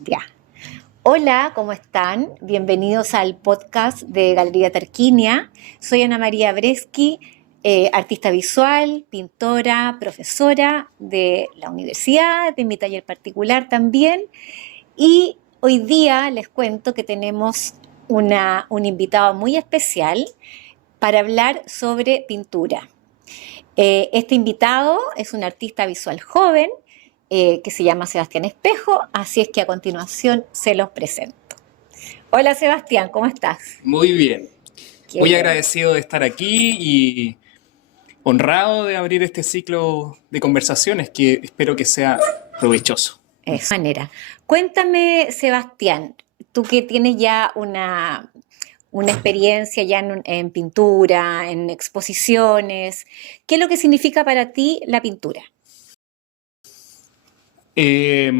Ya. Hola, ¿cómo están? Bienvenidos al podcast de Galería Tarquinia. Soy Ana María Breschi, artista visual, pintora, profesora de la universidad, de mi taller particular también. Y hoy día les cuento que tenemos un invitado muy especial para hablar sobre pintura. Este invitado es un artista visual joven que se llama Sebastián Espejo, así es que a continuación se los presento. Hola Sebastián, ¿cómo estás? Muy bien. Qué Muy bueno. agradecido de estar aquí y honrado de abrir este ciclo de conversaciones que espero que sea provechoso. Esa manera. Cuéntame, Sebastián, tú que tienes ya una experiencia ya en pintura, en exposiciones, ¿qué es lo que significa para ti la pintura? Eh,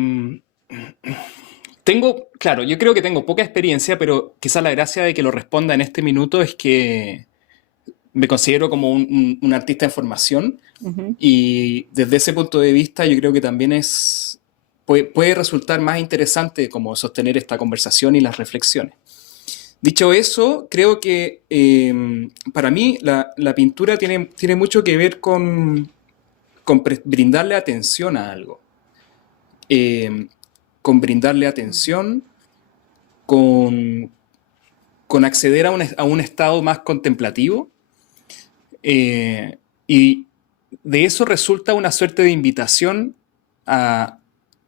claro, yo creo que tengo poca experiencia, pero quizás la gracia de que lo responda en este minuto es que me considero como un artista en formación Ujú. y desde ese punto de vista yo creo que también puede resultar más interesante como sostener esta conversación y las reflexiones. Dicho eso, creo que para mí la pintura tiene mucho que ver con brindarle atención a algo, eh, con brindarle atención, con, con acceder a un estado más contemplativo, y de eso resulta una suerte de invitación a,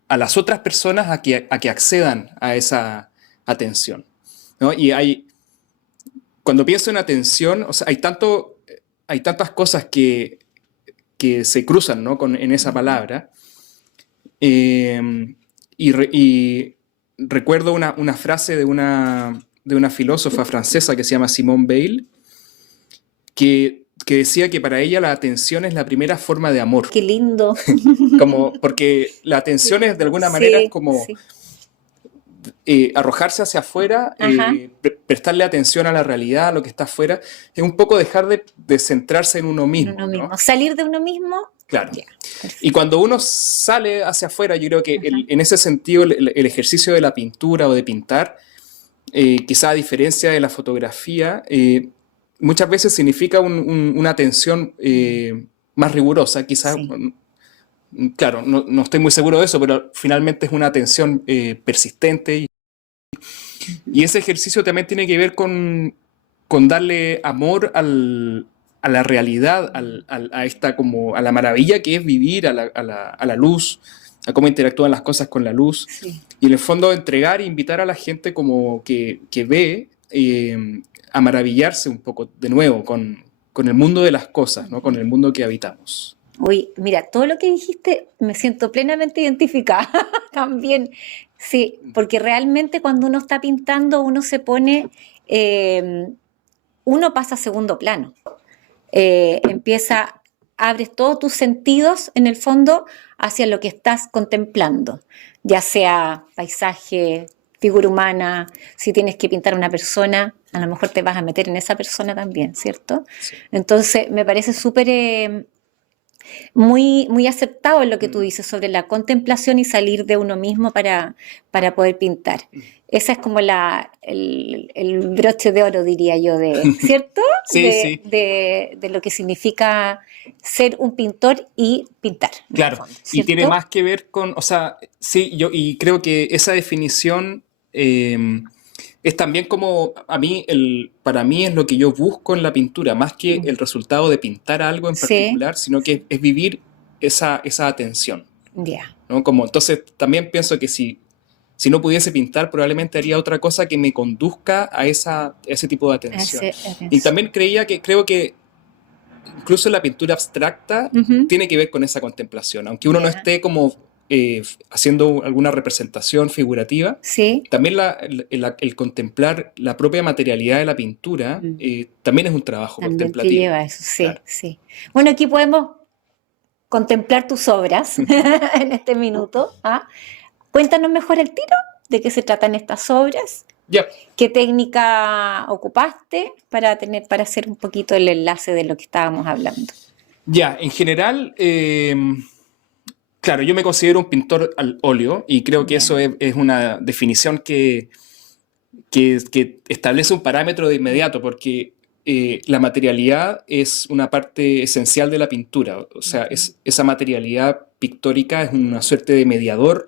a las otras personas a que accedan a esa atención, ¿no? Cuando pienso en atención, o sea, hay tantas cosas que se cruzan, ¿no? En esa palabra. Eh, y recuerdo una frase de una filósofa francesa que se llama Simone Weil, que decía que para ella la atención es la primera forma de amor. Qué lindo. Porque la atención es de alguna manera es Sí, como sí. arrojarse hacia afuera, Ajá, prestarle atención a la realidad, a lo que está afuera, es un poco dejar de centrarse en uno en mismo, uno mismo. ¿no? Salir de uno mismo, Claro. ya, Y perfecto. cuando uno sale hacia afuera, yo creo que Ajá. en ese sentido el ejercicio de la pintura o de pintar, quizá a diferencia de la fotografía, muchas veces significa una atención más rigurosa, quizás, Sí. claro, no estoy muy seguro de eso, pero finalmente es una atención persistente. Ujú. Y ese ejercicio también tiene que ver con darle amor a la realidad, a la maravilla que es vivir, a la luz, a cómo interactúan las cosas con la luz. Sí. Y en el fondo entregar e invitar a la gente como que ve, a maravillarse un poco de nuevo con el mundo de las cosas, ¿no? Con el mundo que habitamos. Uy, mira, todo lo que dijiste me siento plenamente identificada también. Sí, porque realmente cuando uno está pintando, uno se pone, eh, uno pasa a segundo plano. Empieza, abres todos tus sentidos en el fondo hacia lo que estás contemplando, ya sea paisaje, figura humana, si tienes que pintar a una persona, a lo mejor te vas a meter en esa persona también, ¿cierto? Sí. Entonces, me parece súper muy, muy aceptado en lo que tú Mm. dices sobre la contemplación y salir de uno mismo para poder pintar. Esa es como el broche de oro, diría yo, ¿cierto? Sí, sí. De lo que significa ser un pintor y pintar, en el Claro, fondo, y tiene ¿cierto? más que ver o sea, sí, y creo que esa definición es también como para mí es lo que yo busco en la pintura, más que Mm. el resultado de pintar algo en Sí, particular, sino que es vivir esa atención, ya. ¿no? Entonces también pienso que si no pudiese pintar, probablemente haría otra cosa que me conduzca a ese tipo de atención. Y Atención. también creo que incluso la pintura abstracta Ujú. tiene que ver con esa contemplación. Aunque uno no Ya. esté como haciendo alguna representación figurativa, Sí. también el contemplar la propia materialidad de la pintura Mm. también es un trabajo También te contemplativo. lleva a eso, sí, Claro. sí. Bueno, aquí podemos contemplar tus obras en este minuto. ¿Ah? Cuéntanos mejor el tiro, de qué se tratan estas obras, Ya, qué técnica ocupaste para hacer un poquito el enlace de lo que estábamos hablando. ya, en general, Claro, yo me considero un pintor al óleo y creo que eso Ya. es una definición que establece un parámetro de inmediato, porque la materialidad es una parte esencial de la pintura. O sea, Ujú. esa materialidad pictórica es una suerte de mediador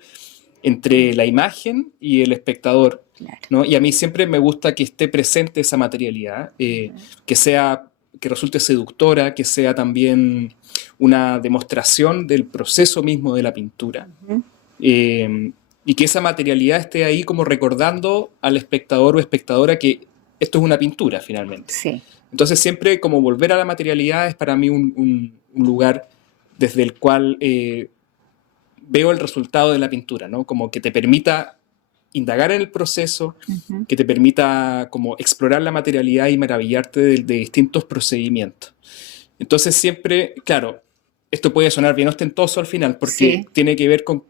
entre la imagen y el espectador, Claro. ¿no? Y a mí siempre me gusta que esté presente esa materialidad, Ujú. que resulte seductora, que sea también una demostración del proceso mismo de la pintura. Ujú. Eh, y que esa materialidad esté ahí como recordando al espectador o espectadora que esto es una pintura finalmente. Sí. Entonces siempre como volver a la materialidad es para mí un lugar desde el cual veo el resultado de la pintura, ¿no? Como que te permita indagar en el proceso, Ujú. que te permita como explorar la materialidad y maravillarte de distintos procedimientos. Entonces siempre, claro, esto puede sonar bien ostentoso al final porque Sí. tiene que ver con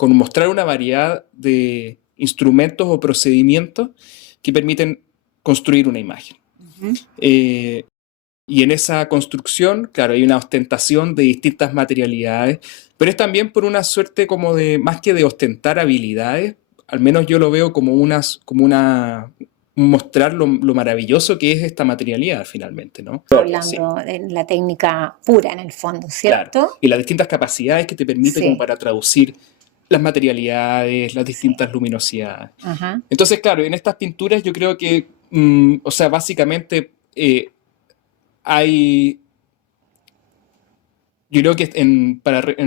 mostrar una variedad de instrumentos o procedimientos que permiten construir una imagen. Ujú. Eh, y en esa construcción, claro, hay una ostentación de distintas materialidades, pero es también por una suerte como de, más que de ostentar habilidades, al menos yo lo veo como mostrar lo maravilloso que es esta materialidad finalmente, ¿no? Sí, Hablando de la técnica pura en el fondo, claro. ¿cierto? Y las distintas capacidades que te permite como Sí, para traducir las materialidades, las sí. distintas luminosidades. Ajá. Entonces, claro, en estas pinturas yo creo que, o sea, básicamente hay, yo creo que en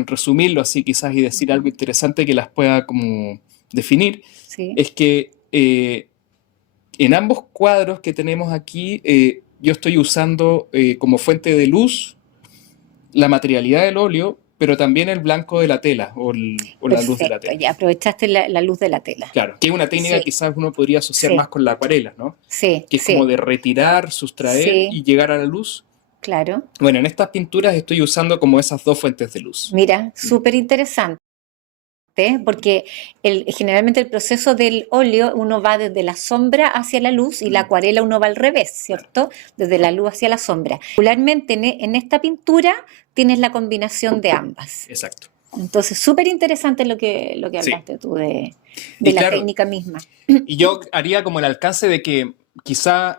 resumirlo así quizás y decir algo Ujú. interesante que las pueda como definir, Sí. es que en ambos cuadros que tenemos aquí, yo estoy usando como fuente de luz la materialidad del óleo, pero también el blanco de la tela o la luz de la Perfecto, tela. ya aprovechaste la luz de la tela. Claro, que es una técnica que Sí, quizás uno podría asociar más sí, con la acuarela, ¿no? sí, Que es como sí, de retirar, sustraer sí, y llegar a la luz. claro. Bueno, en estas pinturas estoy usando como esas dos fuentes de luz. Mira, súper interesante, porque generalmente el proceso del óleo uno va desde la sombra hacia la luz y la Mm, acuarela uno va al revés, claro, ¿cierto? Desde la luz hacia la sombra. Particularmente en esta pintura tienes la combinación de ambas. exacto. Entonces, súper interesante lo que Sí. hablaste tú de Y la claro, técnica misma. y yo haría como el alcance de que quizá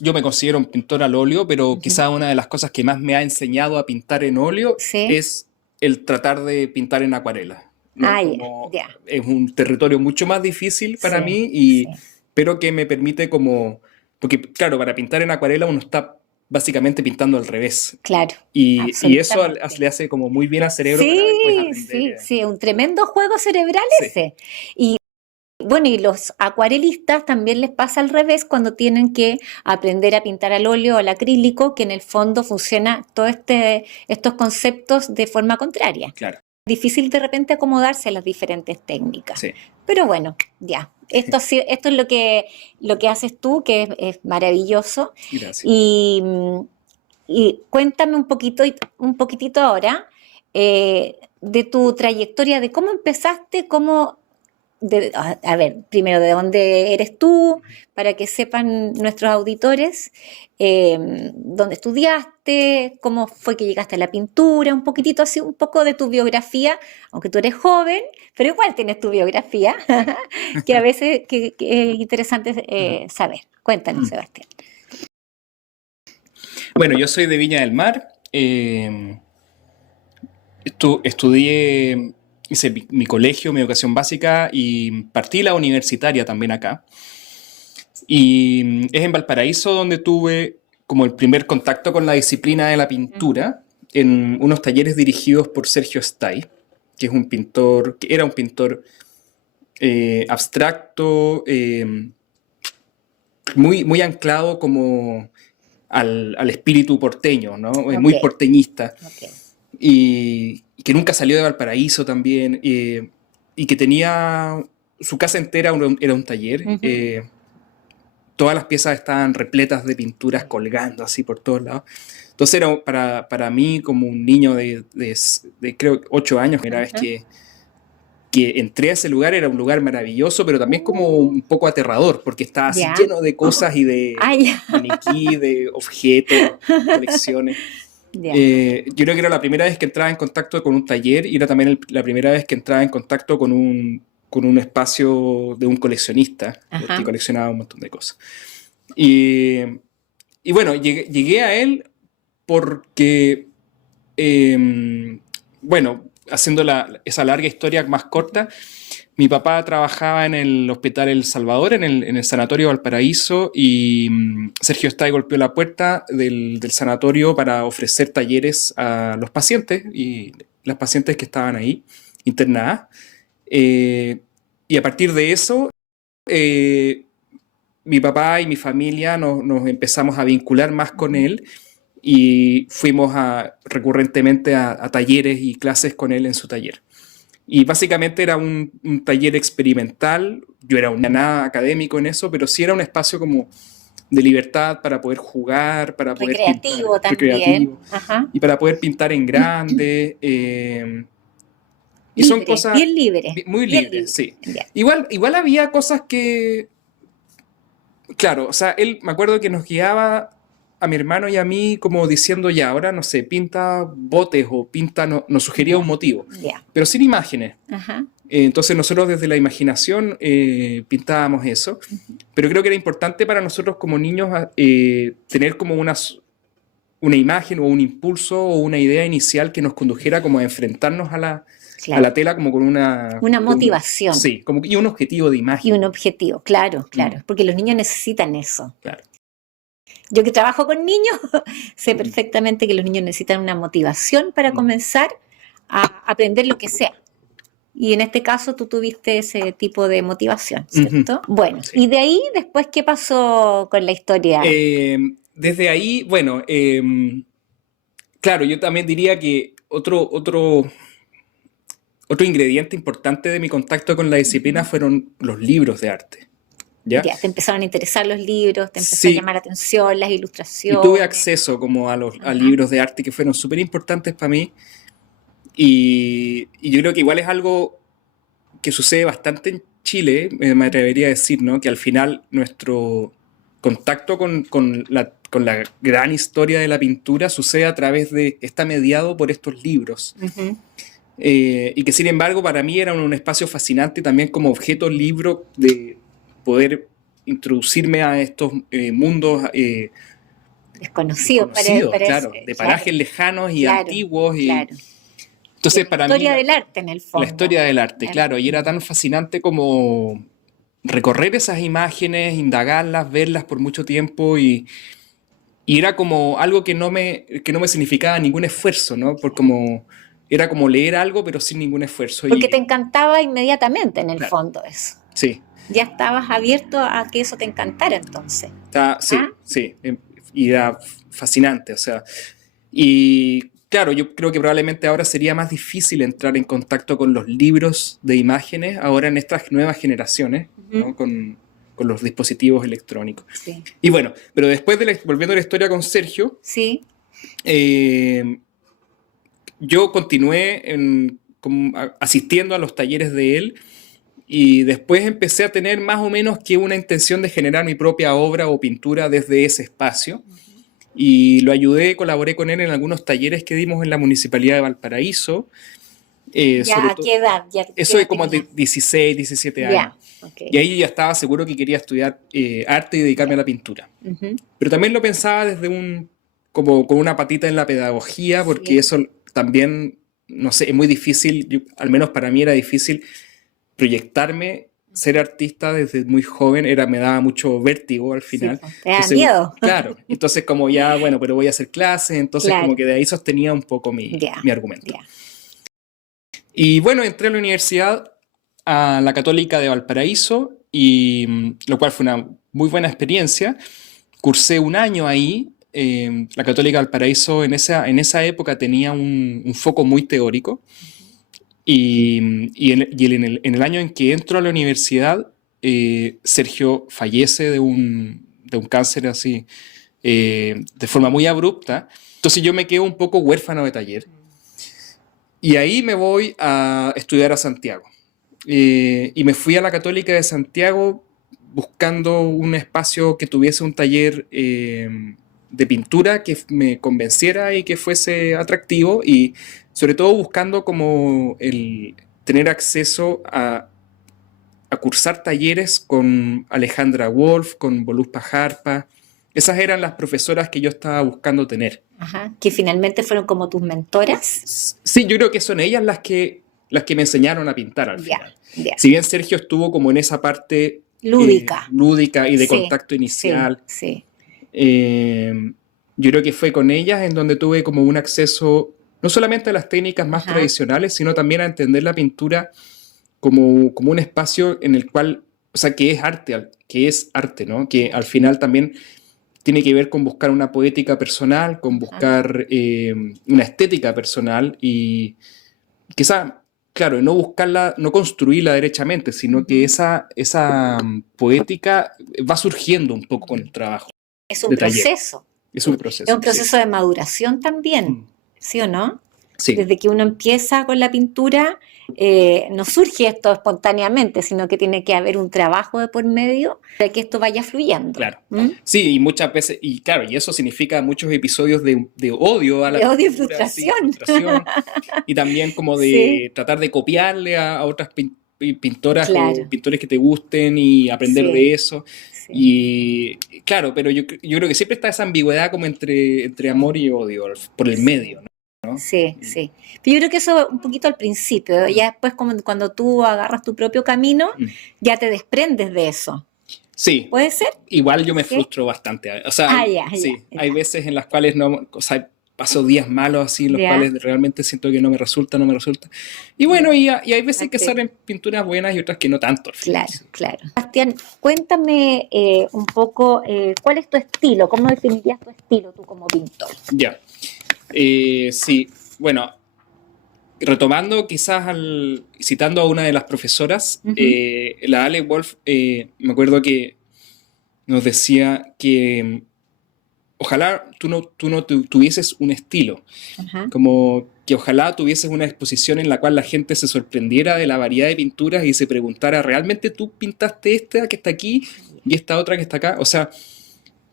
yo me considero un pintor al óleo, pero Ujú. quizá una de las cosas que más me ha enseñado a pintar en óleo Sí. es el tratar de pintar en acuarela, ¿no? Ah, ya, Como ya. es un territorio mucho más difícil para Sí, mí, sí, pero que me permite como, porque claro, para pintar en acuarela uno está básicamente pintando al revés. claro, Y eso absolutamente. le hace como muy bien al cerebro para después Sí, aprender. sí, sí, un tremendo juego cerebral Sí, ese. Y bueno, y los acuarelistas también les pasa al revés cuando tienen que aprender a pintar al óleo o al acrílico, que en el fondo funciona todos estos conceptos de forma contraria. claro, Difícil de repente acomodarse a las diferentes técnicas. sí, Pero bueno, ya. Esto es lo que haces tú, que es maravilloso. gracias. Y, y cuéntame un poquitito ahora de tu trayectoria, de cómo empezaste, a ver, primero, ¿de dónde eres tú? Para que sepan nuestros auditores, dónde estudiaste, cómo fue que llegaste a la pintura, un poquitito así, un poco de tu biografía, aunque tú eres joven, pero igual tienes tu biografía, que a veces que es interesante saber. Cuéntanos, Mm. Sebastián. Bueno, yo soy de Viña del Mar. Estudié, hice mi colegio, mi educación básica y partí la universitaria también acá. Y es en Valparaíso donde tuve como el primer contacto con la disciplina de la pintura en unos talleres dirigidos por Sergio Stay, que es un pintor, que era un pintor abstracto, muy anclado como al espíritu porteño, ¿no? Ok, Muy porteñista. ok. Y que nunca salió de Valparaíso también, y que tenía su casa entera era un taller. Ujú. Todas las piezas estaban repletas de pinturas colgando así por todos lados. Entonces era para mí como un niño de creo 8 años, primera vez Ajá. que entré a ese lugar, era un lugar maravilloso, pero también como un poco aterrador, porque estaba así Ya. lleno de cosas y de Ah, ya. maniquí, de objetos, colecciones. Ya. Yo creo que era la primera vez que entraba en contacto con un taller y era también la primera vez que entraba en contacto con un espacio de un coleccionista que Ajá. coleccionaba un montón de cosas. Y, y bueno, llegué a él porque, bueno, haciendo esa larga historia más corta, mi papá trabajaba en el Hospital El Salvador, en el Sanatorio Valparaíso, y Sergio Stay golpeó la puerta del sanatorio para ofrecer talleres a los pacientes y las pacientes que estaban ahí internadas. Eh, y a partir de eso, eh, mi papá y mi familia nos empezamos a vincular más con él y fuimos recurrentemente a talleres y clases con él en su taller. Y básicamente era un taller experimental, yo era un nada académico en eso, pero sí era un espacio como de libertad para poder jugar, para poder pintar Recreativo también. recreativo Ajá. y para poder pintar en grande. Y son Libre, cosas bien libre, muy bien libres, libre. sí. Ya. Igual había cosas que, claro, o sea, él me acuerdo que nos guiaba a mi hermano y a mí como diciendo ya, ahora no sé, pinta botes o pinta, nos sugería un Ya. motivo, Ya. pero sin imágenes. Ajá. Entonces nosotros desde la imaginación pintábamos eso, pero creo que era importante para nosotros como niños tener como una imagen o un impulso o una idea inicial que nos condujera como a enfrentarnos a Claro. la tela como con Una motivación sí, como y un objetivo de y imagen. un objetivo. Claro, Mm, claro. Porque los niños necesitan eso. claro. Yo que trabajo con niños, sé Mm, perfectamente que los niños necesitan una motivación para mm, comenzar a aprender lo que sea. Y en este caso tú tuviste ese tipo de motivación, ujú, ¿cierto? Bueno, sí. y de ahí después, ¿qué pasó con la historia? Desde ahí, bueno, claro, yo también diría que otro ingrediente importante de mi contacto con la disciplina Ujú. fueron los libros de arte, ¿ya? Ya, te empezaron a interesar los libros, te empezó a Sí, llamar la atención las y tuve ilustraciones. acceso como a Ajá, libros de arte que fueron súper importantes para mí y yo creo que igual es algo que sucede bastante en Chile, me atrevería a decir, ¿no? Que al final nuestro contacto con la gran historia de la pintura sucede a través de, está mediado por estos libros. ujú. Y que sin embargo para mí era un espacio fascinante también como objeto libro de poder introducirme a estos mundos Desconocido desconocidos, para claro, de claro, parajes lejanos y claro, antiguos. Y claro. De entonces la para mí historia del arte en el la fondo. historia del arte, Claro. claro, y era tan fascinante como recorrer esas imágenes, indagarlas, verlas por mucho tiempo y era como algo que no me significaba ningún esfuerzo, ¿no? Por como, era como leer algo pero sin ningún esfuerzo. Porque te Y encantaba inmediatamente en el claro, fondo eso. sí, Ya estabas abierto a que eso te encantara entonces. sí, ¿Ah? sí, y era fascinante, o sea, y claro, yo creo que probablemente ahora sería más difícil entrar en contacto con los libros de imágenes ahora en estas nuevas generaciones, Ujú. ¿no? Con los dispositivos electrónicos. Sí. Y bueno, pero después volviendo a la historia con Sergio, Sí. eh, yo continué asistiendo a los talleres de él y después empecé a tener más o menos que una intención de generar mi propia obra o pintura desde ese espacio. Ujú. Y lo ayudé, colaboré con él en algunos talleres que dimos en la Municipalidad de Valparaíso, Ya, sobre ¿a todo, qué edad? Ya, ¿qué eso de edad como tenía? de 16, 17 años. Ya, ok. Y ahí ya estaba seguro que quería estudiar arte y dedicarme Ya. a la pintura. Ujú. Pero también lo pensaba desde como con una patita en la pedagogía, porque Sí. eso también, no sé, es muy difícil, al menos para mí era difícil proyectarme, ser artista desde muy joven, me daba mucho vértigo al Sí, final. pues, te da Entonces, miedo. claro, entonces como ya, bueno, pero voy a hacer clases, entonces como Claro. que de ahí sostenía un poco Ya, mi argumento. ya. Y bueno, entré a la universidad, a la Católica de Valparaíso, y lo cual fue una muy buena experiencia. Cursé un año ahí. La Católica de Valparaíso en esa época tenía un foco muy teórico. Ujú. En el año en que entro a la universidad, Sergio fallece de un cáncer así, de forma muy abrupta. Entonces yo me quedo un poco huérfano de taller. Y ahí me voy a estudiar a Santiago. Y me fui a la Católica de Santiago buscando un espacio que tuviese un taller de pintura que me convenciera y que fuese atractivo, y sobre todo buscando como el tener acceso a cursar talleres con Alejandra Wolf, con Voluspa Jarpa. Esas eran las profesoras que yo estaba buscando tener. Ajá, que finalmente fueron como tus mentoras. Sí, yo creo que son ellas las que me enseñaron a pintar al Ya, final. ya. Si bien Sergio estuvo como en esa parte Lúdica. lúdica y de Sí, contacto sí, inicial, sí. yo creo que fue con ellas en donde tuve como un acceso no solamente a las técnicas más Ajá. tradicionales, sino también a entender la pintura como un espacio en el cual, o sea, que es arte, ¿no? Que al final también tiene que ver con buscar una poética personal, con Ajá. buscar una estética personal y quizá, claro, no buscarla, no construirla derechamente, sino que Ujú. esa poética va surgiendo un poco con el trabajo Es un de taller. proceso. Es un Es un proceso, sí. proceso de maduración también, Mm. ¿sí o no? Sí, Desde que uno empieza con la pintura, no surge esto espontáneamente, sino que tiene que haber un trabajo de por medio para que esto vaya fluyendo. claro. ¿Mm? Sí, y muchas veces, y claro, y eso significa muchos episodios de odio a la De odio y pintura, sí, frustración. frustración, y también como Sí, de tratar de copiarle a otras pintoras o claro, pintores que te gusten y aprender sí, de eso. sí. Y claro, pero yo creo que siempre está esa ambigüedad como entre amor y odio, por el Sí. medio, ¿no? Sí, sí. Pero yo creo que eso un poquito al principio, Mm, ya después como cuando tú agarras tu propio camino, mm. ya te desprendes de eso. Sí, ¿Puede ser? igual yo me Sí. frustro bastante. O sea, Ah, ya, ya, sí, hay ya. veces en las cuales no, o sea, paso días malos así, en los Ya, cuales realmente siento que no me resulta, no me resulta. Y bueno, ya. y hay veces que salen pinturas buenas y otras que no tanto al final. Claro, claro. Bastián, cuéntame un poco cuál es tu estilo, cómo definirías tu estilo tú como pintor. Ya. Sí, bueno, retomando quizás citando a una de las profesoras, Ujú. la Ale Wolf, me acuerdo que nos decía que ojalá tú no tuvieses un estilo, Ajá. como que ojalá tuvieses una exposición en la cual la gente se sorprendiera de la variedad de pinturas y se preguntara, ¿realmente tú pintaste esta que está aquí y esta otra que está acá? O sea,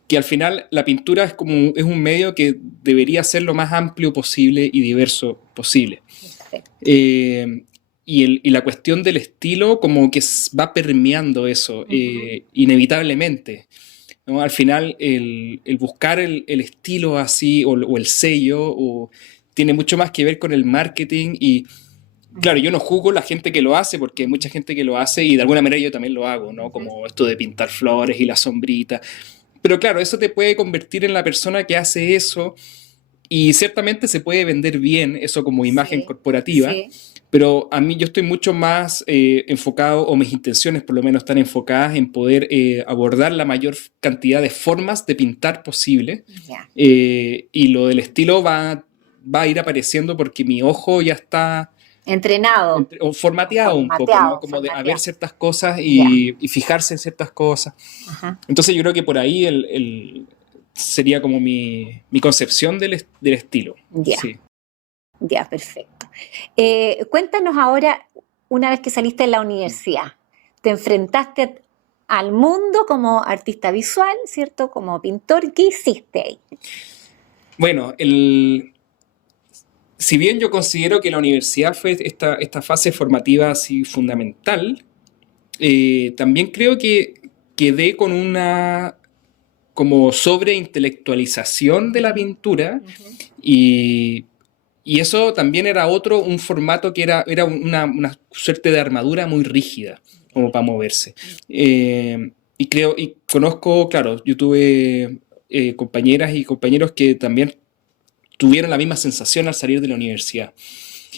que al final la pintura es un medio que debería ser lo más amplio posible y diverso posible. Perfecto. Eh, y la cuestión del estilo como que va permeando eso, Ujú. inevitablemente, ¿no? Al final el buscar el estilo así o el sello tiene mucho más que ver con el marketing y claro, yo no juzgo la gente que lo hace porque hay mucha gente que lo hace y de alguna manera yo también lo hago, ¿no? Ujú. Como esto de pintar flores y la sombrita. Pero claro, eso te puede convertir en la persona que hace eso y ciertamente se puede vender bien eso como imagen Sí, corporativa, sí. pero a mí yo estoy mucho más enfocado, o mis intenciones por lo menos están enfocadas en poder abordar la mayor cantidad de formas de pintar posible. Ya. Y lo del estilo va a ir apareciendo porque mi ojo ya está Entrenado o o formateado un poco, ¿no? formateado, Como de a ver formateado. ciertas cosas Ya. y fijarse en ciertas cosas. Ajá. Entonces yo creo que por ahí sería como mi concepción del estilo. Ya. Sí. Ya, perfecto. Cuéntanos ahora, una vez que saliste de la universidad, te enfrentaste al mundo como artista visual, ¿cierto? Como pintor, ¿qué hiciste ahí? Bueno, si bien yo considero que la universidad fue esta fase formativa así fundamental, también creo que quedé con una como sobreintelectualización de la Ujú, pintura ujú. y, y eso también era un formato que era una suerte de armadura muy rígida como para moverse. Y conozco, claro, yo tuve compañeras y compañeros que también tuvieron la misma sensación al salir de la universidad.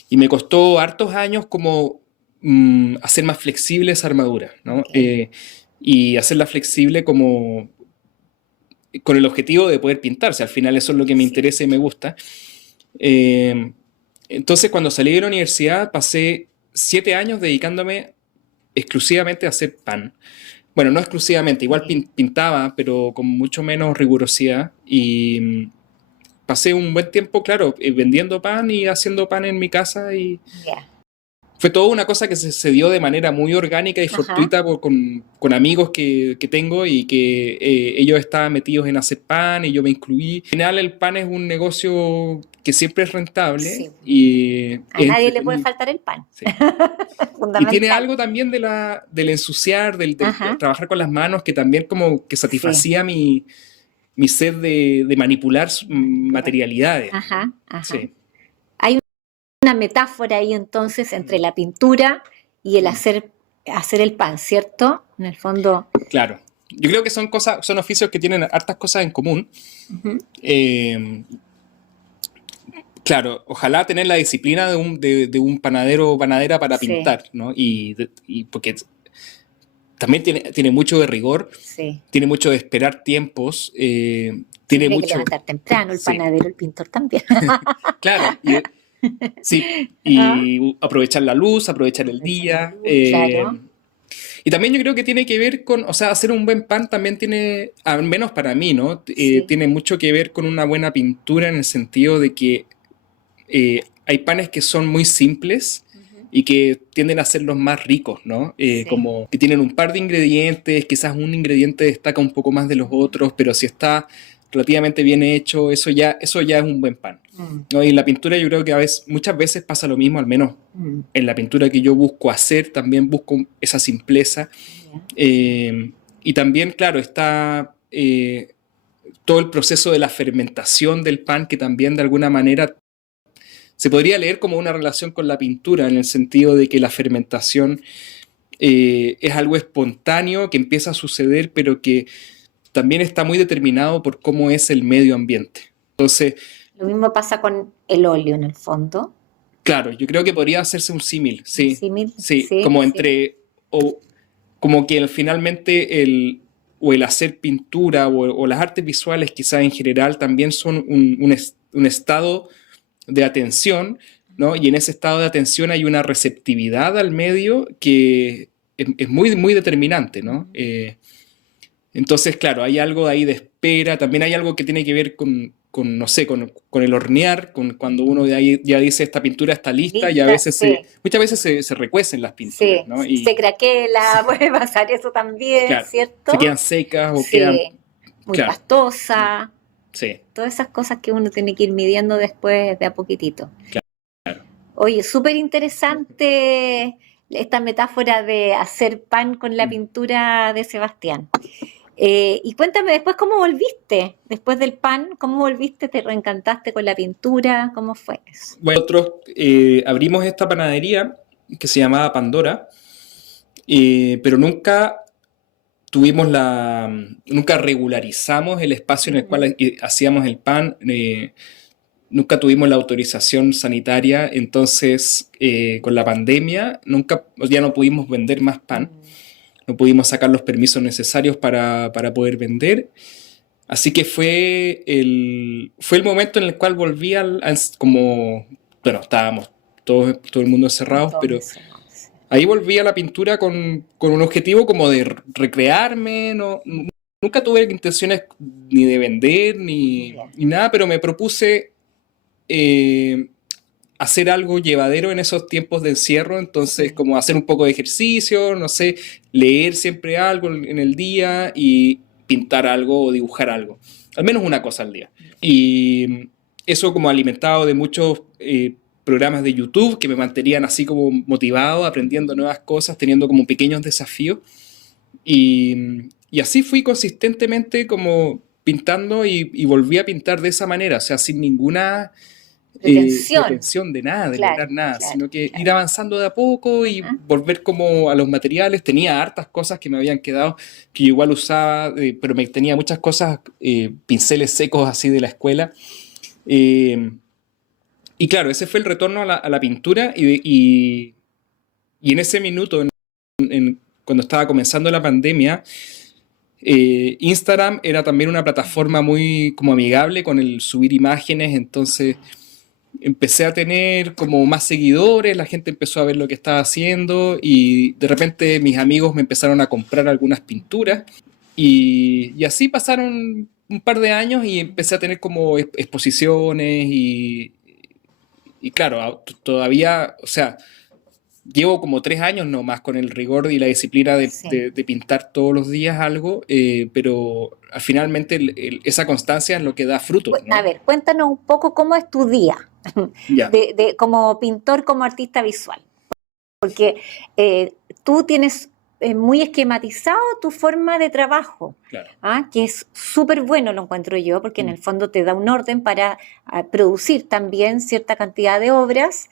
Y me costó hartos años como hacer más flexible esa armadura, ¿no? Ok. Y hacerla flexible como con el objetivo de poder pintarse. Al final eso es lo que me Sí. interesa y me gusta. Eh, entonces cuando salí de la universidad pasé 7 años dedicándome exclusivamente a hacer pan. Bueno, no exclusivamente, igual Sí. pintaba, pero con mucho menos rigurosidad. Y pasé un buen tiempo, claro, vendiendo pan y haciendo pan en mi casa. Ya. fue toda una cosa que se dio de manera muy orgánica y Ajá, fortuita con amigos que tengo y que ellos estaban metidos en hacer pan y yo me incluí. Al final el pan es un negocio que siempre es rentable sí. y es A nadie le puede entretenido. faltar el pan. Sí. Y tiene Fundamental. algo también del ensuciar, del Ajá, trabajar con las manos, que también como que sí. satisfacía mi sed de manipular Manipular. materialidades. Ajá, ajá. Sí. Hay una metáfora ahí entonces entre la pintura y el Mm. hacer el pan, ¿cierto? En el fondo. Claro. Yo creo que son cosas, son oficios que tienen hartas cosas en común. Ujú, Eh, claro, ojalá tener la disciplina de un panadero o panadera para sí, pintar, ¿no? Y porque también tiene mucho de rigor, sí. tiene mucho de esperar tiempos, Se tiene tiene que mucho. levantar temprano, el Sí, panadero, el pintor también. claro, sí, ¿Ah? y aprovechar la luz, aprovechar el Aprovechar la día. luz, claro. Y también yo creo que tiene que ver con, o sea, hacer un buen pan también tiene, al menos para mí, ¿no? Sí. Tiene mucho que ver con una buena pintura en el sentido de que hay panes que son muy simples Ujú, y que tienden a ser los más ricos, ¿no? sí. Como que tienen un par de ingredientes, quizás un ingrediente destaca un poco más de los Ujú, otros, pero si está relativamente bien hecho, eso ya es un buen pan, mm, ¿no? Y en la pintura yo creo que muchas veces pasa lo mismo, al menos mm, en la pintura que yo busco hacer, también busco esa simpleza. ya. Y también, claro, está todo el proceso de la fermentación del pan, que también de alguna manera se podría leer como una relación con la pintura, en el sentido de que la fermentación es algo espontáneo que empieza a suceder, pero que también está muy determinado por cómo es el medio ambiente. Entonces, Lo mismo pasa con el óleo en el fondo. claro, yo creo que podría hacerse un símil, Un sí, símil, sí, sí, como sí. entre, o como que finalmente o el hacer pintura o las artes visuales quizás en general también son un estado de atención, ¿no? Y en ese estado de atención hay una receptividad al medio que es muy, muy determinante, ¿no? Ujú. Entonces, claro, hay algo ahí de espera, también hay algo que tiene que ver no sé, con el hornear, con cuando uno de ahí ya dice esta pintura está lista y Lista, sí, muchas veces se recuecen las pinturas, sí. ¿no? Se Y craquela, puede pasar eso también, claro, se ¿cierto? quedan secas o quedan, Sí, muy claro, pastosa. sí, Todas esas cosas que uno tiene que ir midiendo después de a poquitito. claro. Oye, súper interesante esta metáfora de hacer pan con la Mm. pintura de Sebastián. Y cuéntame después cómo volviste, después del pan, cómo volviste, te reencantaste con la pintura, ¿cómo fue eso? Bueno, nosotros abrimos esta panadería que se llamaba Pandora, pero nunca regularizamos el espacio en el cual Ujú. hacíamos el pan, nunca tuvimos la autorización sanitaria, entonces con la pandemia ya no pudimos vender más pan, Mm, no pudimos sacar los permisos necesarios para poder vender, así que fue el momento en el cual volví como, bueno, estábamos todo el mundo encerrados, todos pero encerrados, sí. ahí volví a la pintura con un objetivo como de recrearme, no, nunca tuve intenciones ni de vender Ya. ni nada, pero me propuse eh, hacer algo llevadero en esos tiempos de encierro, entonces Sí. como hacer un poco de ejercicio, no sé, leer siempre algo en el día y pintar algo o dibujar algo, al menos una cosa al día. Y eso como alimentado de muchos programas de YouTube que me mantenían así como motivado, aprendiendo Ujú. nuevas cosas, teniendo como pequeños desafíos. Y así fui consistentemente como pintando y volví a pintar de esa manera, o sea, sin ninguna Pretensión, pretensión de nada, de claro, lograr nada, claro, sino que ir claro. avanzando de a poco y Ajá. volver como a los materiales. Tenía hartas cosas que me habían quedado, que yo igual usaba, pero me tenía muchas cosas, pinceles secos así de la escuela. Eh, y claro, ese fue el retorno a la pintura y en ese minuto, cuando estaba comenzando la pandemia, Instagram era también una plataforma muy como amigable con el subir imágenes, entonces empecé a tener como más seguidores, la gente empezó a ver lo que estaba haciendo y de repente mis amigos me empezaron a comprar algunas pinturas y así pasaron un par de años y empecé a tener como exposiciones y claro, todavía, o sea, llevo como 3 años nomás con el rigor y la disciplina Sí. de pintar todos los días algo, pero finalmente esa constancia es lo que da frutos, A ¿no? ver, cuéntanos un poco cómo es tu día Ya, como pintor, como artista visual. Porque tú tienes muy esquematizado tu forma de trabajo, claro. ¿ah? Que es súper bueno, lo encuentro yo, porque en Mm, el fondo te da un orden para producir también cierta cantidad de obras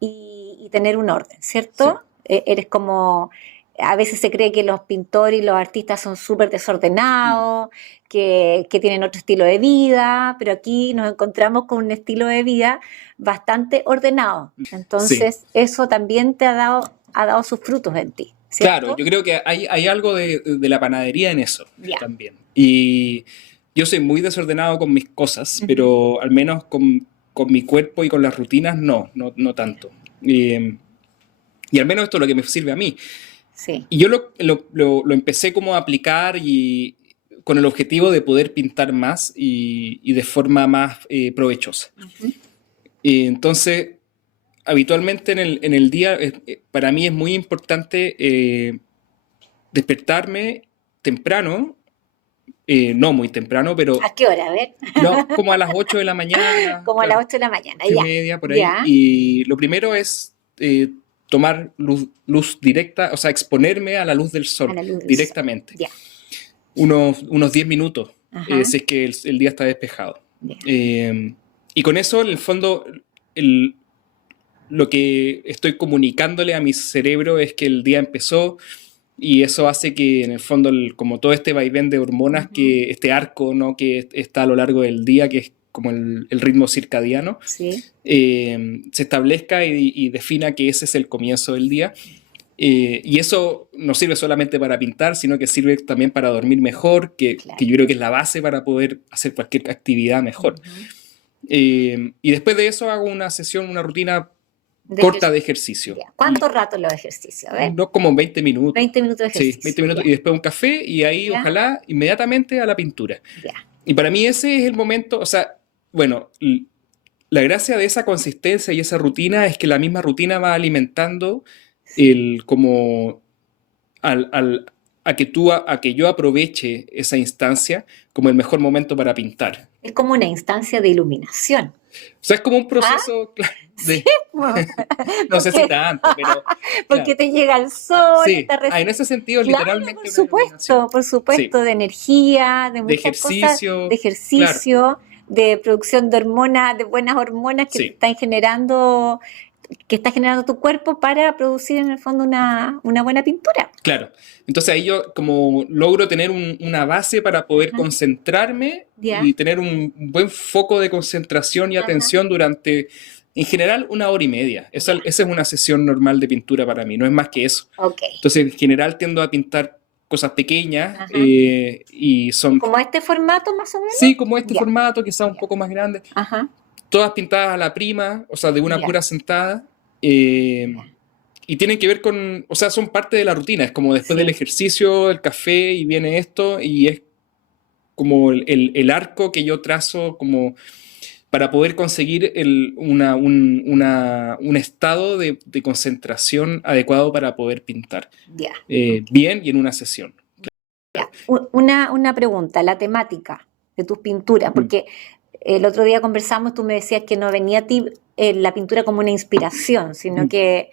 y tener un orden, sí, ¿cierto? Eres como, a veces se cree que los pintores y los artistas son súper mm, desordenados, que tienen otro estilo de vida, pero aquí nos encontramos con un estilo de vida bastante ordenado. sí. Entonces, eso también ha dado sus frutos en ti, Claro, ¿cierto? yo creo que hay algo de la panadería en eso Ya. también. Y yo soy muy desordenado con mis cosas, Ujú. pero al menos con mi cuerpo y con las rutinas no Ya. tanto. Y al menos esto es lo que me sirve a mí. Sí. Y yo lo empecé como a aplicar y con el objetivo de poder pintar más y de forma más provechosa. Ujú. Entonces, habitualmente en el día, para mí es muy importante despertarme temprano, no muy temprano, pero ¿A qué hora? A ver. no, como a las 8 de la mañana, Como a las claro, 8 de la mañana, 8 y ya. media por ahí. Ya. Y lo primero es tomar luz directa, o sea, exponerme a la luz del A sol la luz del sol. directamente. Ya. Unos 10 minutos, Ajá. si es que el día está despejado. Ya. Eh, y con eso, en el fondo, el, lo que estoy comunicándole a mi cerebro es que el día empezó y eso hace que en el fondo como todo este vaivén de hormonas, Ujú. que este arco, ¿no?, que está a lo largo del día, que es como el ritmo circadiano, Sí. se establezca y defina que ese es el comienzo del día. Y eso no sirve solamente para pintar, sino que sirve también para dormir mejor, que Claro. yo creo que es la base para poder hacer cualquier actividad mejor. Ujú. Y después de eso hago una sesión, una rutina De corta de ejercicio. ejercicio. Ya. ¿Cuánto rato los ejercicios? A ver. No como 20 minutos. 20 minutos de Sí, ejercicio. 20 minutos Ya. y después un café y ahí Ya. ojalá inmediatamente a la pintura. Ya. Y para mí ese es el momento, o sea, bueno, la gracia de esa consistencia y esa rutina es que la misma rutina va alimentando Sí. el como al, al- a que yo aproveche esa instancia como el mejor momento para pintar. Es como una instancia de iluminación. O sea, es como un ¿Ah? proceso, claro, Sí, po. no sé si porque, tanto, pero porque claro. te llega el sol, Sí, estás en ese sentido es claro, literalmente una iluminación. por Sí, supuesto, de energía, de de muchas cosas, de ejercicio, claro, ejercicio, de producción de hormonas, de buenas hormonas que te sí, están generando, que está generando tu cuerpo para producir en el fondo una buena pintura. claro. Entonces ahí yo como logro tener una base para poder Ajá, concentrarme ya, y tener un buen foco de concentración y ajá, atención durante, en general, 1 hora y media. ya, Esa es una sesión normal de pintura para mí, no es más que eso. ok, Entonces, en general tiendo a pintar cosas pequeñas ajá. y son, ¿Como este formato más o menos? sí, como este Ya, formato, quizás un ya, poco más grande, ajá, todas pintadas a la prima, o sea, de una ya, pura sentada. eh, ya, y tienen que ver con, o sea, son parte de la rutina, es como después del sí. ejercicio, el café y viene esto y es como el arco que yo trazo como para poder conseguir un estado de concentración adecuado para poder pintar Ya, ok. bien y en una sesión. Ya. Una pregunta, la temática de tus pinturas, Mm, porque el otro día conversamos, tú me decías que no venía a ti la pintura como una inspiración, sino mm. que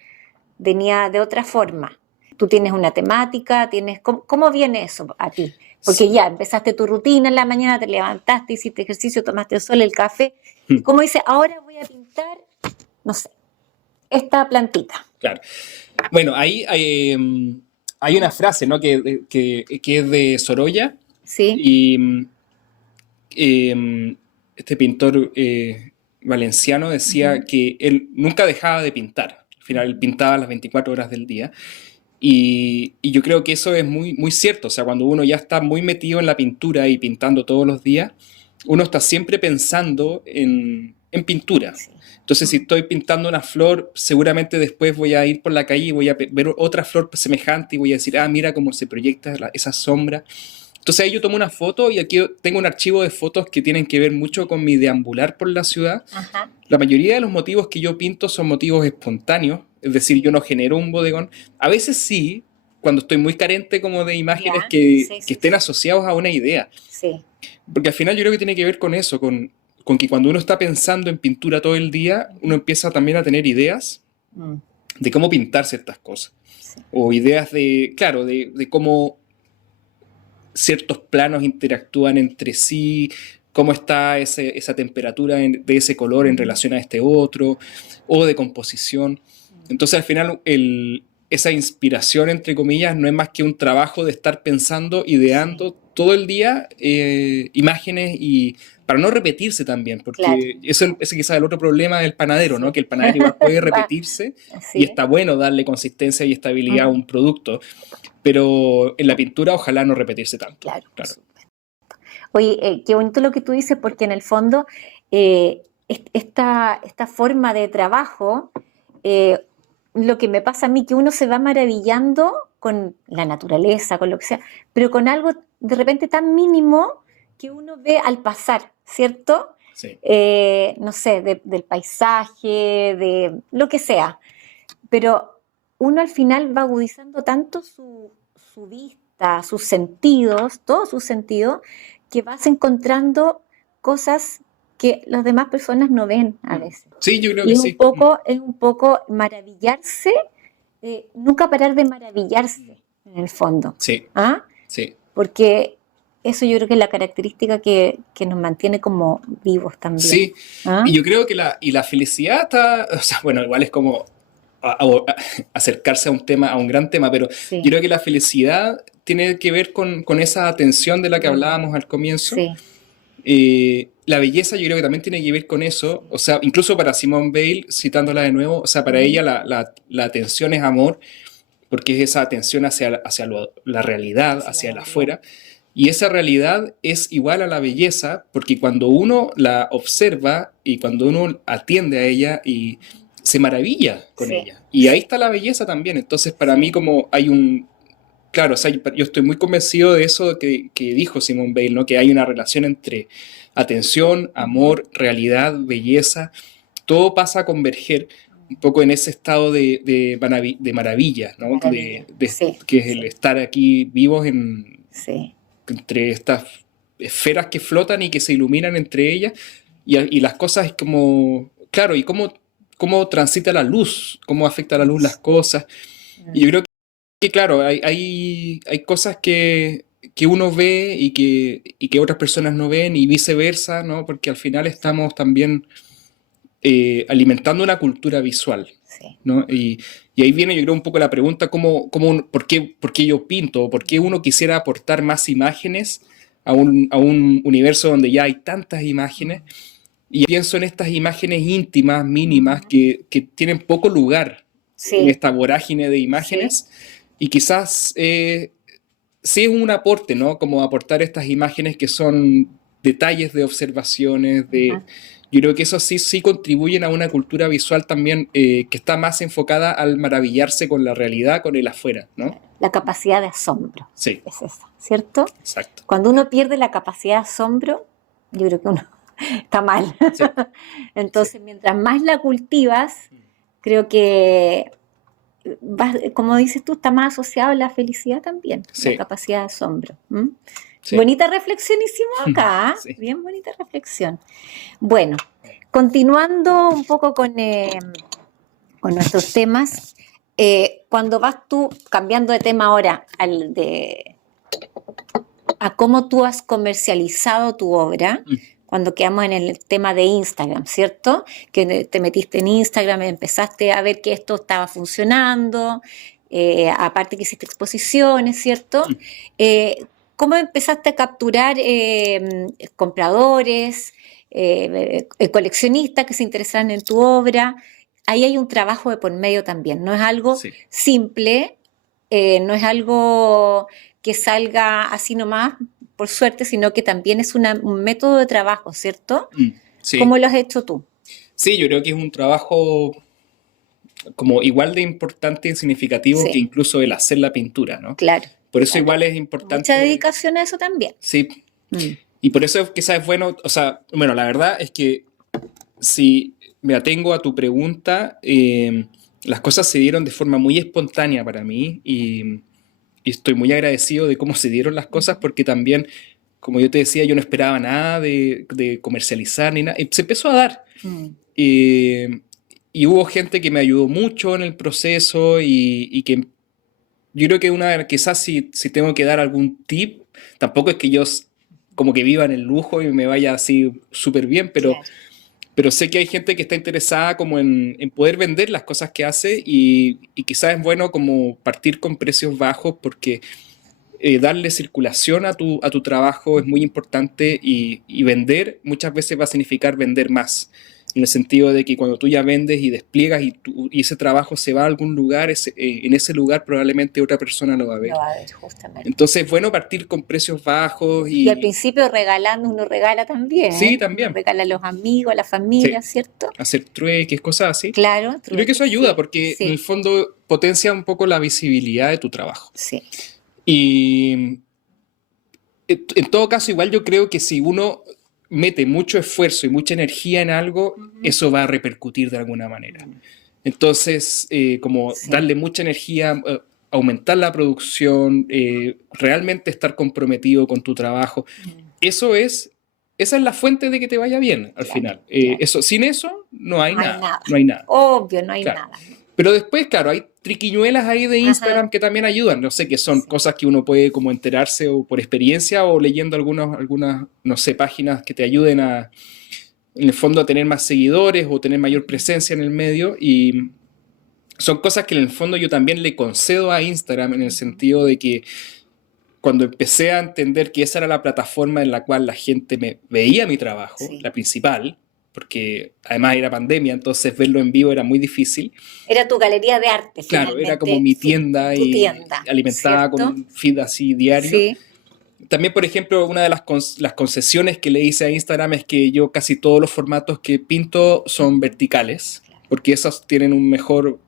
venía de otra forma. Tú tienes una temática, ¿cómo viene eso a ti? Porque ya empezaste tu rutina en la mañana, te levantaste, hiciste ejercicio, tomaste el sol, el café, y Mm, como dice, ahora voy a pintar, no sé, esta plantita, claro. Bueno, ahí hay una frase, ¿no?, que es de Sorolla ¿sí? y este pintor valenciano decía Ujú, que él nunca dejaba de pintar. Al final él ujú. pintaba las 24 horas del día. Y yo creo que eso es muy cierto. O sea, cuando uno ya está muy metido en la pintura y pintando todos los días, uno está siempre pensando en pintura. Sí. Entonces, si Mm, estoy pintando una flor, seguramente después voy a ir por la calle y voy a ver otra flor semejante y voy a decir, ah, mira cómo se proyecta esa sombra. Entonces ahí yo tomo una foto y aquí tengo un archivo de fotos que tienen que ver mucho con mi deambular por la ciudad. ajá, La mayoría de los motivos que yo pinto son motivos espontáneos, es decir, yo no genero un bodegón. A veces sí, cuando estoy muy carente como de imágenes Ya, que, sí, que sí, estén sí. asociados a una idea. Sí. Porque al final yo creo que tiene que ver con eso, con que cuando uno está pensando en pintura todo el día, uno empieza también a tener ideas Mm, de cómo pintar ciertas cosas. sí. O ideas de, claro, de cómo ciertos planos interactúan entre sí, cómo está esa temperatura de ese color en Ujú. relación a este otro, o de composición. Entonces al final esa inspiración, entre comillas, no es más que un trabajo de estar pensando, Sí, ideando todo el día imágenes y para no repetirse también, claro. porque ese quizás es el otro problema del panadero, ¿no? Sí. Que el panadero igual puede Va, repetirse y sí. está bueno darle consistencia y estabilidad a Mm, un producto, pero en la pintura ojalá no repetirse tanto. claro, por Claro. supuesto. Oye, qué bonito lo que tú dices, porque en el fondo esta forma de trabajo, eh, lo que me pasa a mí, que uno se va maravillando con la naturaleza, con lo que sea, pero con algo de repente tan mínimo que uno ve al pasar, ¿cierto? Sí. No sé, del paisaje, de lo que sea, pero uno al final va agudizando tanto su vista, sus sentidos, todos sus sentidos, que vas encontrando cosas que las demás personas no ven a veces. Sí, yo creo Y que sí. es un poco maravillarse, nunca parar de maravillarse en el fondo. Sí, ¿Ah? sí. Porque eso yo creo que es la característica que nos mantiene como vivos también. Sí, ¿Ah? y yo creo que la felicidad está, o sea, bueno, igual es como acercarse a un tema, a un gran tema, pero yo Sí. creo que la felicidad tiene que ver con esa atención de la que Mm, hablábamos al comienzo. sí. La belleza yo creo que también tiene que ver con eso, o Sí. sea, incluso para Simone Weil, citándola de nuevo, o sea, para Mm, ella la atención es amor, porque es esa atención hacia la realidad, hacia la hacia el realidad. afuera. Y esa realidad es igual a la belleza, porque cuando uno la observa y cuando uno atiende a ella y se maravilla con Sí, ella. Y ahí sí, está la belleza también. Entonces, para mí, sí. como hay un. Claro, o sea, yo estoy muy convencido de eso que dijo Simone Weil, ¿no? Que hay una relación entre atención, Ujú. amor, realidad, belleza. Todo pasa a converger un poco en ese estado de maravilla, De ¿no? maravilla. Sí, Que es el sí, estar aquí vivos sí. entre estas esferas que flotan y que se iluminan entre ellas y las cosas es como, claro, y cómo transita la luz, cómo afecta la luz las cosas. Y Mm, yo creo que claro, hay cosas que uno ve y que otras personas no ven y viceversa, ¿no? Porque al final sí, estamos también alimentando una cultura visual, sí. ¿no? Y ahí viene, yo creo, un poco la pregunta, ¿por qué yo pinto? ¿Por qué uno quisiera aportar más imágenes a un universo donde ya hay tantas imágenes? Mm, Y pienso en estas imágenes íntimas, mínimas, ujú. que tienen poco lugar en Sí, esta vorágine de sí. imágenes. Y quizás sí es un aporte, ¿no? Como aportar estas imágenes que son detalles de observaciones, Ajá. yo creo que eso sí contribuyen a una cultura visual también que está más enfocada al maravillarse con la realidad, con el afuera, ¿no? Claro. La capacidad de asombro Sí, es esa, ¿cierto? exacto. Cuando uno pierde la capacidad de asombro, yo creo que uno está mal. Sí, sí, Entonces, mientras más la cultivas, creo que como dices tú, está más asociado a la felicidad también, la sí, capacidad de asombro. ¿M? sí, Bonita reflexión hicimos acá, ¿ah? sí. Bien bonita reflexión. Bueno, continuando un poco con nuestros temas, cuando vas tú cambiando de tema ahora a cómo tú has comercializado tu obra, Mm, cuando quedamos en el tema de Instagram, ¿cierto? Que te metiste en Instagram y empezaste a ver que esto estaba funcionando, aparte que hiciste exposiciones, ¿cierto? mm. Eh, ¿Cómo empezaste a capturar compradores, coleccionistas que se interesan en tu obra? Ahí hay un trabajo de por medio también, no es algo Sí, simple, no es algo que salga así nomás, por suerte, sino que también es un método de trabajo, ¿cierto? sí. ¿Cómo lo has hecho tú? Sí, yo creo que es un trabajo como igual de importante y significativo que Sí, incluso el hacer la pintura, ¿no? claro, Por eso claro. igual es Mucha importante, dedicación a eso también. sí, Mm, y por eso quizás es bueno, o sea, bueno, la verdad es que si me atengo a tu pregunta, las cosas se dieron de forma muy espontánea para mí y estoy muy agradecido de cómo se dieron las cosas porque también, como yo te decía, yo no esperaba nada de comercializar ni nada. Y se empezó a dar. Y, y hubo gente que me ayudó mucho en el proceso y que yo creo que quizás si tengo que dar algún tip, tampoco es que yo como que viva en el lujo y me vaya así súper bien, Claro. pero sé que hay gente que está interesada como en poder vender las cosas que hace y quizás es bueno como partir con precios bajos porque darle circulación a tu trabajo es muy importante y vender muchas veces va a significar vender más. En el sentido de que cuando tú ya vendes y despliegas y ese trabajo se va a algún lugar, en ese lugar probablemente otra persona lo va a ver. Lo va a ver, justamente. Entonces es bueno partir con precios bajos Y al principio regalando, uno regala también. Sí, Uno también. regala a los amigos, a la familia, Sí. ¿cierto? Hacer trueques, cosas así. Claro. Creo que eso ayuda Sí, porque en el sí, fondo potencia un poco la visibilidad de tu trabajo. sí. Y en todo caso, igual yo creo que si uno mete mucho esfuerzo y mucha energía en algo, eso va a repercutir de alguna manera. Entonces, como Sí. darle mucha energía, aumentar la producción, realmente estar comprometido con tu trabajo, esa es la fuente de que te vaya bien al Claro, final. claro. Sin eso no hay No hay nada, nada. no hay nada. Obvio, no hay Claro. nada. Pero después, claro, hay triquiñuelas ahí de Instagram Ajá. que también ayudan. No sé, que son Sí. cosas que uno puede como enterarse o por experiencia o leyendo algunas, no sé, páginas que te ayuden en el fondo a tener más seguidores o tener mayor presencia en el medio. Y son cosas que en el fondo yo también le concedo a Instagram en el sentido de que cuando empecé a entender que esa era la plataforma en la cual la gente me veía mi trabajo, Sí. la principal, porque además era pandemia, entonces verlo en vivo era muy difícil. Era tu galería de arte, Claro, finalmente. era como mi tienda Tu y tienda, alimentada con ¿cierto? un feed así diario. Sí. También, por ejemplo, una de las concesiones que le hice a Instagram es que yo casi todos los formatos que pinto son verticales, porque esos tienen un mejor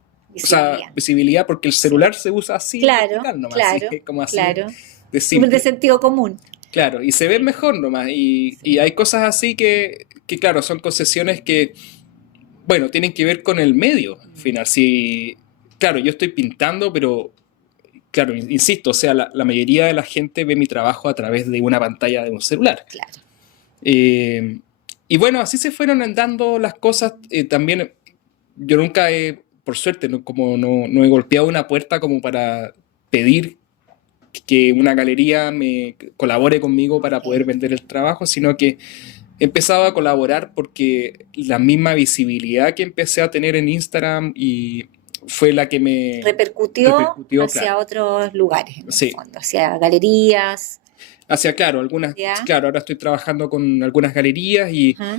visibilidad porque el celular se usa así vertical nomás, Claro, así, como así claro. de Súper simple. de sentido común. Claro, y se ven mejor nomás. Y hay cosas así que, claro, son concesiones que, bueno, tienen que ver con el medio. Al final, sí, claro, yo estoy pintando, pero, claro, insisto, o sea, la mayoría de la gente ve mi trabajo a través de una pantalla de un celular. Claro. Y bueno, así se fueron andando las cosas. También yo nunca por suerte, no he golpeado una puerta como para pedir que una galería me colabore conmigo para poder vender el trabajo, sino que he empezado a colaborar porque la misma visibilidad que empecé a tener en Instagram y fue la que me Repercutió hacia claro. otros lugares, en el Sí. fondo, hacia galerías. Claro, ¿Ya? claro, ahora estoy trabajando con algunas galerías y Ajá.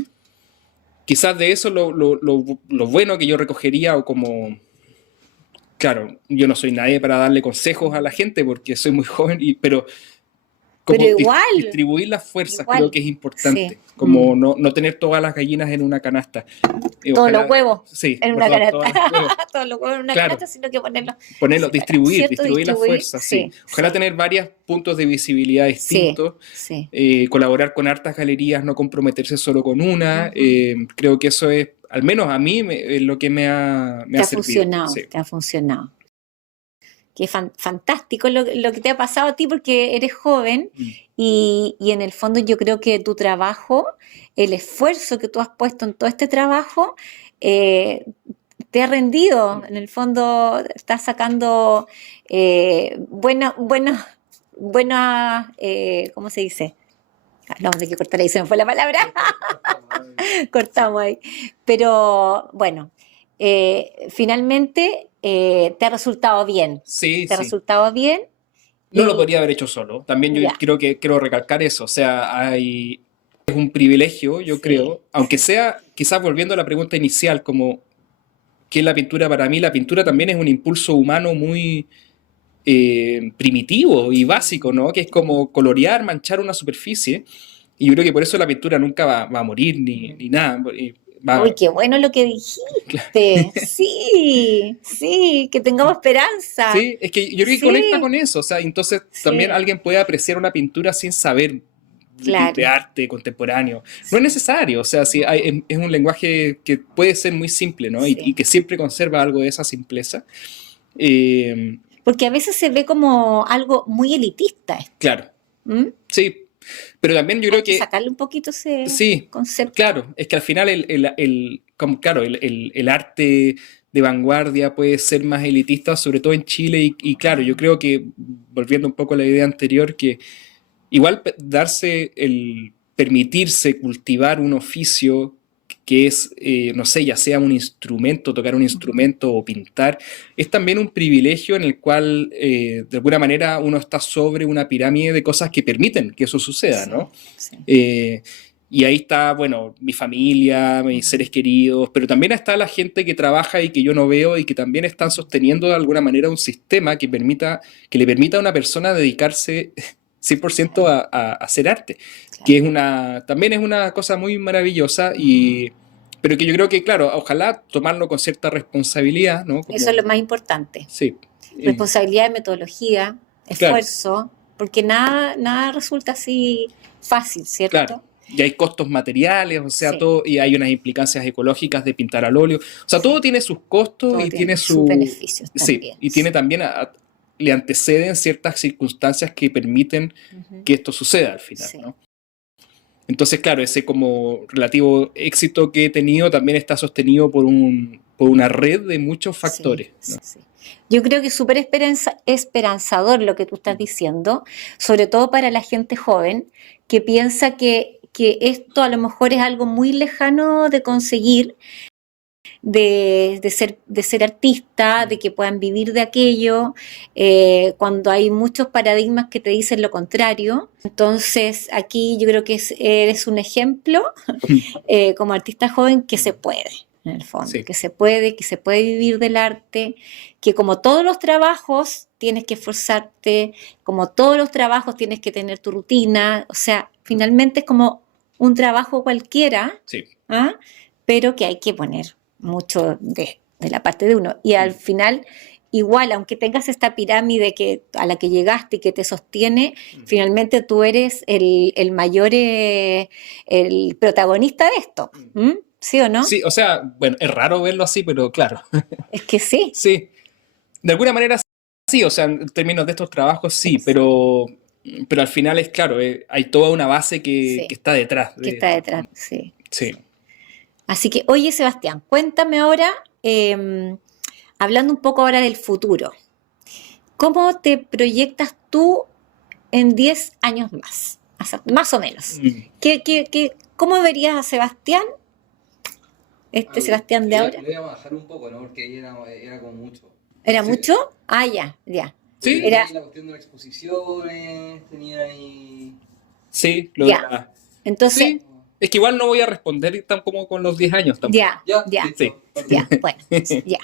quizás de eso lo bueno que yo recogería o como, claro, yo no soy nadie para darle consejos a la gente porque soy muy joven, pero como Pero igual, distribuir las fuerzas igual. creo que es importante, Sí. como no tener todas las gallinas en una canasta. Todos los huevos Sí, en una perdón, canasta. Todos los huevos en una Claro. canasta, sino que ponerlos ponerlo, separados, distribuir ¿cierto? las fuerzas, sí. Ojalá tener varios puntos de visibilidad distintos, Sí. colaborar con hartas galerías, no comprometerse solo con una. Creo que eso es, al menos a mí, es lo que me ha Te ha servido. funcionado, Sí. te ha funcionado. Qué fantástico lo que te ha pasado a ti porque eres joven y en el fondo yo creo que tu trabajo, el esfuerzo que tú has puesto en todo este trabajo, te ha rendido. En el fondo estás sacando buenas, ¿cómo se dice? No, hay que cortar ahí, se me fue la palabra. Cortamos ahí. Pero bueno, finalmente te ha resultado bien. Sí, ¿Te ha sí. resultado bien? No lo podría haber hecho solo. También yo quiero recalcar eso. O sea, es un privilegio, yo creo, aunque sea, quizás volviendo a la pregunta inicial, como ¿qué es la pintura para mí? La pintura también es un impulso humano muy primitivo y básico, ¿no? Que es como colorear, manchar una superficie. Y yo creo que por eso la pintura nunca va a morir ni nada. Uy, qué bueno lo que dijiste. Sí, que tengamos esperanza. Sí, es que yo creo que conecta con eso. O sea, entonces también alguien puede apreciar una pintura sin saber Claro. arte contemporáneo. No es necesario, o sea, sí, es un lenguaje que puede ser muy simple, ¿no? Y Sí. que siempre conserva algo de esa simpleza. Eh, Porque a veces se ve como algo muy elitista esto. claro, ¿Mm? sí. Pero también yo Hay creo que que sacarle un poquito ese sí, concepto. claro, es que al final claro, el arte de vanguardia puede ser más elitista, sobre todo en Chile, y claro, yo creo que, volviendo un poco a la idea anterior, que igual darse el permitirse cultivar un oficio que es, no sé, ya sea un instrumento, tocar un instrumento o pintar, es también un privilegio en el cual, de alguna manera, uno está sobre una pirámide de cosas que permiten que eso suceda, Sí, ¿no? sí. Eh, y ahí está, bueno, mi familia, mis seres queridos, pero también está la gente que trabaja y que yo no veo y que también están sosteniendo de alguna manera un sistema que le permita a una persona dedicarse 100% a hacer arte, que también es una cosa muy maravillosa pero que yo creo que, claro, ojalá tomarlo con cierta responsabilidad, ¿no? Eso es lo más importante. Sí, Responsabilidad de metodología, claro, esfuerzo, porque nada resulta así fácil, claro. ¿cierto? Y hay costos materiales, o sea, Sí, todo, y hay unas implicancias ecológicas de pintar al óleo. O sea, todo sí. tiene sus costos Todo y tiene tiene sus su. beneficios Sí, también. y tiene Sí. también. Le anteceden ciertas circunstancias que permiten Ujú. que esto suceda al final, Sí. ¿no? Entonces, claro, ese como relativo éxito que he tenido también está sostenido por una red de muchos Sí, factores, ¿no? sí, sí. Yo creo que es súper esperanzador lo que tú estás diciendo, sobre todo para la gente joven que piensa que esto a lo mejor es algo muy lejano de conseguir, de ser artista, de que puedan vivir de aquello, cuando hay muchos paradigmas que te dicen lo contrario. Entonces, aquí yo creo que eres un ejemplo como artista joven que se puede, en el fondo, Sí, que se puede vivir del arte, que como todos los trabajos tienes que esforzarte, como todos los trabajos tienes que tener tu rutina, o sea, finalmente es como un trabajo cualquiera, sí. ¿ah? Pero que hay que poner mucho de la parte de uno. Y al final, igual, aunque tengas esta pirámide a la que llegaste y que te sostiene, finalmente tú eres el mayor, el protagonista de esto. ¿Mm? ¿Sí o no? Sí, o sea, bueno, es raro verlo así, pero claro, Es que sí. sí. De alguna manera sí, o sea, en términos de estos trabajos sí, Exacto. pero al final es claro, hay toda una base que Sí. está detrás Que de está esto. detrás. Sí, Sí. sí. Así que, oye, Sebastián, cuéntame ahora, hablando un poco ahora del futuro. ¿Cómo te proyectas tú en 10 años más? Más o menos. Mm. ¿Cómo verías a Sebastián, Ah, este Sebastián de ahora? le voy a bajar un poco, ¿no? Porque ahí era como mucho. ¿Era Sí. mucho? Ah, ya, ya. Porque Sí, tenía Era, ahí la cuestión de las exposiciones, tenía ahí... sí, ya. Entonces, sí. Es que igual no voy a responder tan como con los 10 años tampoco. ya, Ya, ya, Sí. listo, partido. ya, bueno, ya.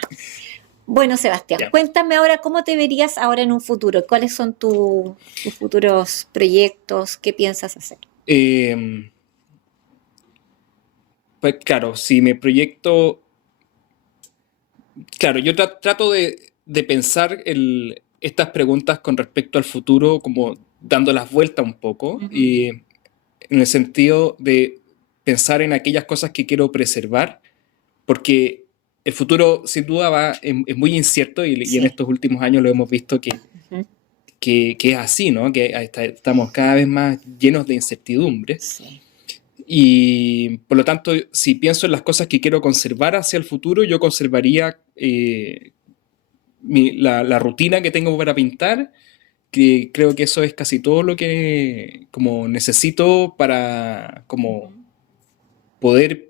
Bueno, Sebastián, Ya. cuéntame ahora cómo te verías ahora en un futuro. ¿Cuáles son tus futuros proyectos? ¿Qué piensas hacer? Eh, pues claro, si me proyecto. Claro, yo trato de pensar estas preguntas con respecto al futuro como dando las vueltas un poco Ujú. y en el sentido de pensar en aquellas cosas que quiero preservar, porque el futuro sin duda es muy incierto y en Sí. estos últimos años lo hemos visto Ujú. que es así, ¿no? Que estamos cada vez más llenos de incertidumbre. Sí. Y por lo tanto, si pienso en las cosas que quiero conservar hacia el futuro, yo conservaría la rutina que tengo para pintar, que creo que eso es casi todo lo que como necesito para como Ujú. poder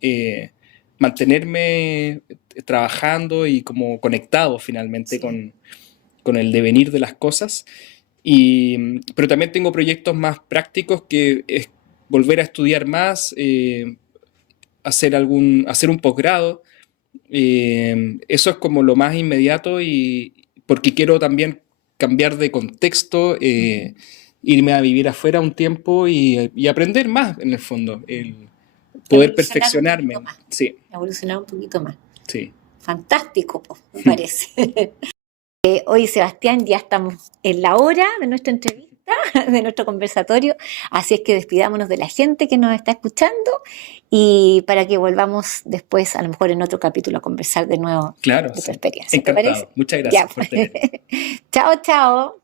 eh, mantenerme trabajando y como conectado finalmente Sí. con el devenir de las cosas. Pero también tengo proyectos más prácticos que es volver a estudiar más, hacer un posgrado. Eso es como lo más inmediato y porque quiero también cambiar de contexto, Ujú. irme a vivir afuera un tiempo y aprender más en el fondo, el poder Evolucionar un poquito perfeccionarme. más. Sí, Evolucionar un poquito más. sí. Fantástico, po, me parece. Oye, Sebastián, ya estamos en la hora de nuestra entrevista. de nuestro conversatorio. Así es que despidámonos de la gente que nos está escuchando y para que volvamos después, a lo mejor en otro capítulo, a conversar de nuevo Claro, de tu sí. experiencia. ¿Te parece? Encantado. Muchas Ya. gracias por tenerme. Chao, chao.